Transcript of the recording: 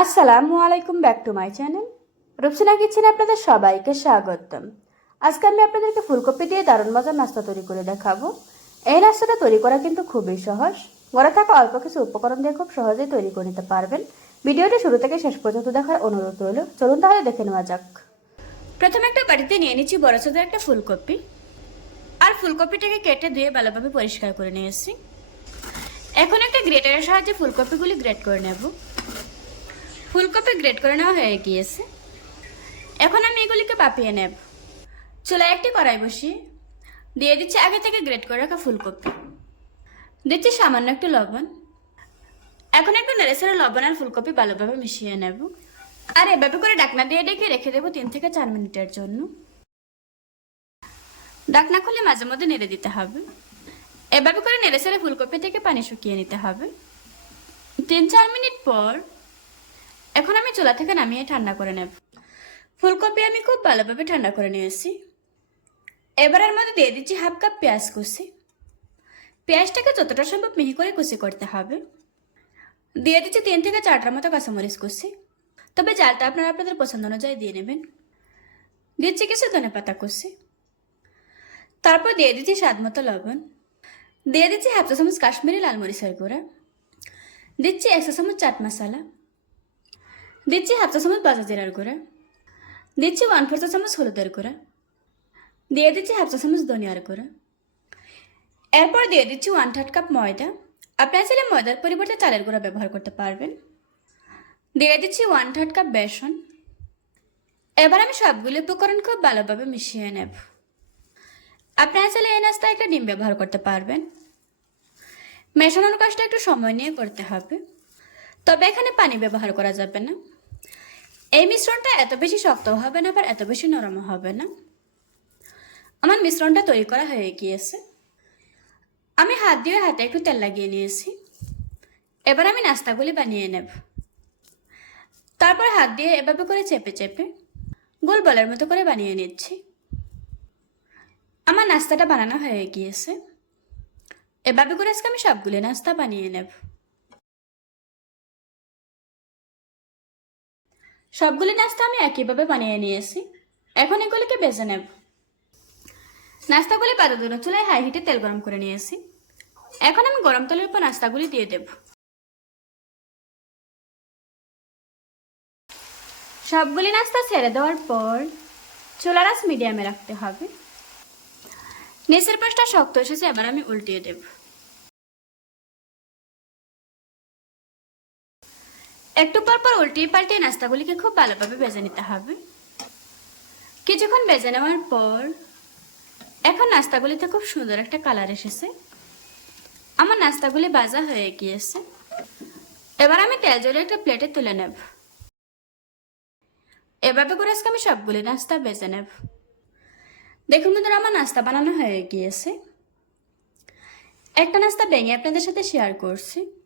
আসসালামু আলাইকুম, back to my channel. Rupsina কিচেনে আপনাদের সবাইকে স্বাগতম। আজকে আমি আপনাদেরকে ফুলকপি দিয়ে দারুণ মজার নাস্তা তৈরি করে দেখাবো। এই নাস্তাটা তৈরি করা কিন্তু খুবই সহজ। ঘরে থাকা অল্প কিছু উপকরণ দিয়ে খুব সহজেই তৈরি করে নিতে পারবেন। ভিডিওটি শুরু থেকে শেষ পর্যন্ত দেখার অনুরোধ রইল। চলুন তাহলে দেখে নেওয়া যাক। প্রথমে একটা বাড়িতে নিয়ে নিচ্ছি বড় ছোট একটা ফুলকপি। আর ফুলকপিটাকে কেটে ধুয়ে ভালোভাবে পরিষ্কার করে নিয়ে নিয়েছি। এখন একটা গ্রেটারের সাহায্যে ফুলকপিগুলি গ্রেট করে নেব। ফুলকপি গ্রেট করে নেওয়া হয়ে গিয়েছে। এখন আমি এগুলিকে পাপিয়ে নেব। চুলায় একটি কড়াই বসিয়ে দিয়ে দিচ্ছি আগে থেকে গ্রেট করে রাখা ফুলকপি। দিচ্ছি সামান্য একটু লবণ। এখন একটু নেড়েছেড়ে লবণ আর ফুলকপি ভালোভাবে মিশিয়ে নেব। আর এভাবে করে ডাকনা দিয়ে ডেকে রেখে দেবো তিন থেকে চার মিনিটের জন্য। ডাকনা খুলে মাঝে মধ্যে নেড়ে দিতে হবে। এভাবে করে নেড়ে সেড়ে ফুলকপি থেকে পানি শুকিয়ে নিতে হবে। তিন চার মিনিট পর এখন আমি চুলা থেকে নামিয়ে ঠান্ডা করে নেব। ফুলকপি আমি খুব ভালোভাবে ঠান্ডা করে নিয়েছি। এবার এর মধ্যে দিয়ে দিচ্ছি হাফ কাপ পেঁয়াজ কুচি। পেঁয়াজটাকে যতটা সম্ভব মিহি করে কুচি করতে হবে। দিয়ে দিচ্ছি তিন থেকে চারটার মতো কাঁচামরিচ কুচি। তবে জালটা আপনারা আপনাদের পছন্দ অনুযায়ী দিয়ে নেবেন। দিচ্ছি কিছু ধনে পাতা কুচি। তারপর দিয়ে দিচ্ছি স্বাদ মতো লবণ। দিয়ে দিচ্ছি হাফ চা চামচ কাশ্মীরি লাল মরিচের গুঁড়া। দিচ্ছি একশো চামচ চাট মশলা। দিচ্ছি হাফ চা চামচ বাজা জিরার গুঁড়া। দিচ্ছি ওয়ান ফোর চা চামচ হলুদের গুঁড়া। দিয়ে দিচ্ছি হাফ চা চামচ ধনিয়ার গুঁড়া। এরপর দিয়ে দিচ্ছি ওয়ান থার্ড কাপ ময়দা। আপনারা চাইলে ময়দার পরিবর্তে চালের গুঁড়া ব্যবহার করতে পারবেন। দিয়ে দিচ্ছি ওয়ান থার্ড কাপ বেসন। এবার আমি সবগুলো উপকরণ খুব ভালোভাবে মিশিয়ে নেব। আপনারা চাইলে এই নাস্তায় একটা ডিম ব্যবহার করতে পারবেন। মেশানোর কাজটা একটু সময় নিয়ে করতে হবে। তবে এখানে পানি ব্যবহার করা যাবে না। এই মিশ্রণটা এত বেশি শক্ত হবে না, আবার এত বেশি নরম হবে না। আমার মিশ্রণটা তৈরি করা হয়ে গিয়েছে। আমি হাত দিয়ে হাতে একটু তেল লাগিয়ে নিয়েছি। এবার আমি নাস্তাগুলি বানিয়ে নেব। তারপর হাত দিয়ে এভাবে করে চেপে চেপে গোল বলের মতো করে বানিয়ে নিচ্ছি। আমার নাস্তাটা বানানো হয়ে গিয়েছে। এভাবে করে আজকে আমি সবগুলো নাস্তা বানিয়ে নেব। সবগুলি নাস্তা আমি একইভাবে বানিয়ে নিয়েছি। এখন এগুলিকে বেজে নেব। নাস্তাগুলি দুটো চুলায় হাই হিটে তেল গরম করে নিয়েছি। এখন আমি গরম তেলের উপর নাস্তাগুলি দিয়ে দেব। সবগুলি নাস্তা ছেড়ে দেওয়ার পর চুলার মিডিয়ামে রাখতে হবে। নিচের পাশটা শক্ত এসেছে, এবার আমি উল্টিয়ে দেব। একটু পর পর উল্টিয়ে পাল্টিয়ে নাস্তাগুলিকে খুব ভালোভাবে বেজে নিতে হবে। কিছুক্ষণ বেজে নেওয়ার পর এখন নাস্তাগুলিতে খুব সুন্দর একটা কালার এসেছে। আমার নাস্তাগুলি বাজা হয়ে গিয়েছে। এবার আমি তেল জলে একটা প্লেটে তুলে নেব। এভাবে করে আজকে আমি সবগুলি নাস্তা বেজে নেব। দেখুন বন্ধুরা, আমার নাস্তা বানানো হয়ে গিয়েছে। একটা নাস্তা ভেঙে আপনাদের সাথে শেয়ার করছি।